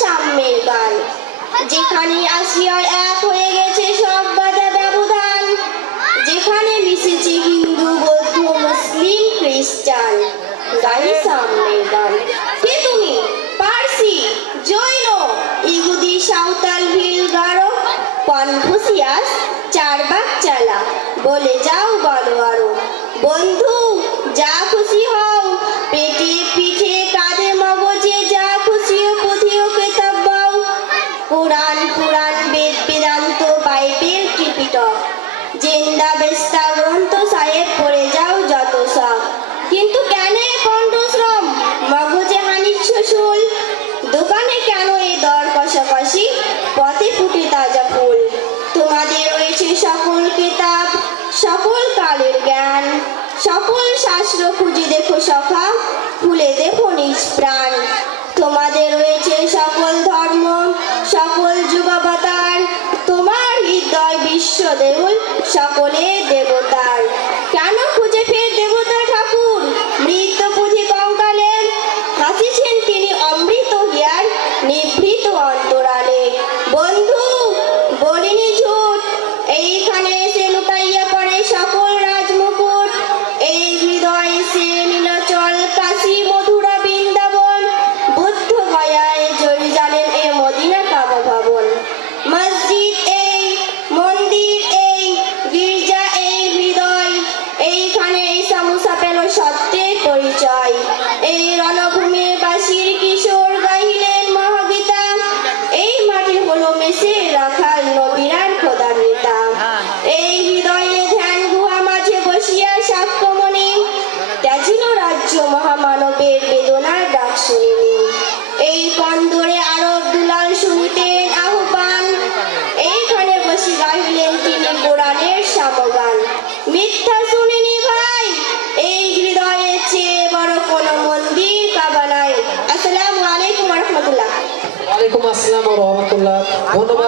সাম্যের গান, যেখানে আসিয়ায় এক হয়ে গেছে সব বাধা ব্যবধান, যেখানে মিশেছে হিন্দু বৌদ্ধ মুসলিম খ্রিস্টান। গাই সাম্যের গান। কে তুমি? পারসি, জৈন, ইহুদি, সাঁওতাল, ভিল, গারো, কনফুসিয়াস, চারবাক চালা, বলে যাও বলো আরো। বন্ধু যা খুশি হও, পেটে পিঠে কাঁধে মগজে যা খুশি ও পুঁথিও কেতাব বাও। কোরআন পুরাণ বেদ বেদান্ত বাইবেল ত্রিপিটক জেন্দা বেস্তা গ্রন্থ সাহেব পড়ে যাও যত সব। কিন্তু কেন এ পণ্ডশ্রম, মগজে হানিচ্ছ শুল? দোকানে কেন এ দর কষাকষি, পথে ফুটে তাজা ফুল? তোমাদের রয়েছে সকল কিতাব, সকল কালের জ্ঞান, সকল শাস্ত্র খুঁজে দেখো সখা, খুলে দেখো নিজ প্রাণ। তোমাদের রয়েছে সকল ধর্ম, সকল যুগাবতার, তোমার হৃদয় বিশ্ব দেউল, সকলে দেবতার। কেন খুঁজে ফের দেবতা ঠাকুর মৃত পুঁথি কঙ্কালে? হাসিছেন তিনি অমৃত হিয়ার নিভৃত অন্তরালে। বন্ধু বলিনি ঝুট, এইখানে এসে লুকাইয়া পড়ে সকল রাজমুকুট। এই হৃদয়ে সে নীলাচল কাশী মধুরা বৃন্দাবন, বুদ্ধ গয়ায় জেরুজালেম এ মদিনা কাবা ভবন। মসজিদ এই, মন্দির এই, গির্জা এই হৃদয়, এইখানে ঈসা মুসা পেল সত্যের পরিচয়। এই রণভূমির বাসীর কিশোর গাইলেন মহাগীতা, এই মাটি হলো মেসে রাখাল নবীরার খোদার নেতা। এই হৃদয়ে ধ্যান গুহা মাঝে বসিয়া সাক্ষ্যমণি, ত্যাজিল রাজ্য মহামানবের বেদনার ডাক শুনিনি। এই কন্দরে আরব দুলাল শুনিতেন আহ্বান, এইখানে বসে গাইলেন তিনি কোরআনের সামগান। মিথ্যা শুনিনি ভাই, এই হৃদয়ের চেয়ে বড় কোনো মন্দির কাবা নাই। আসসালামু আলাইকুম ওয়া রাহমাতুল্লাহ। ওয়ালাইকুম আসসালাম ওয়া রাহমাতুল্লাহ। ধন্যবাদ।